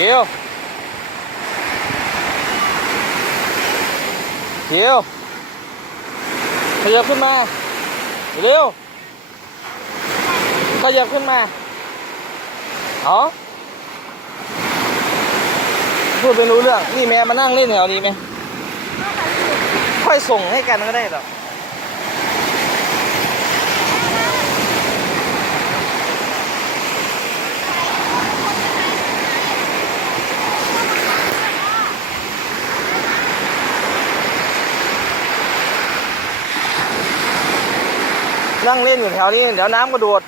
คิวคิวขยับขึ้นมาเร็วขยับขึ้นมาอ๋อพูดไม่รู้เรื่องนี่แม่มานั่งเล่นแถวนี้ไหมค่อยส่งให้กันก็ได้หรอกนั่งเล่นอยู่แถวนี้เดี๋ยวน้ำกระโดด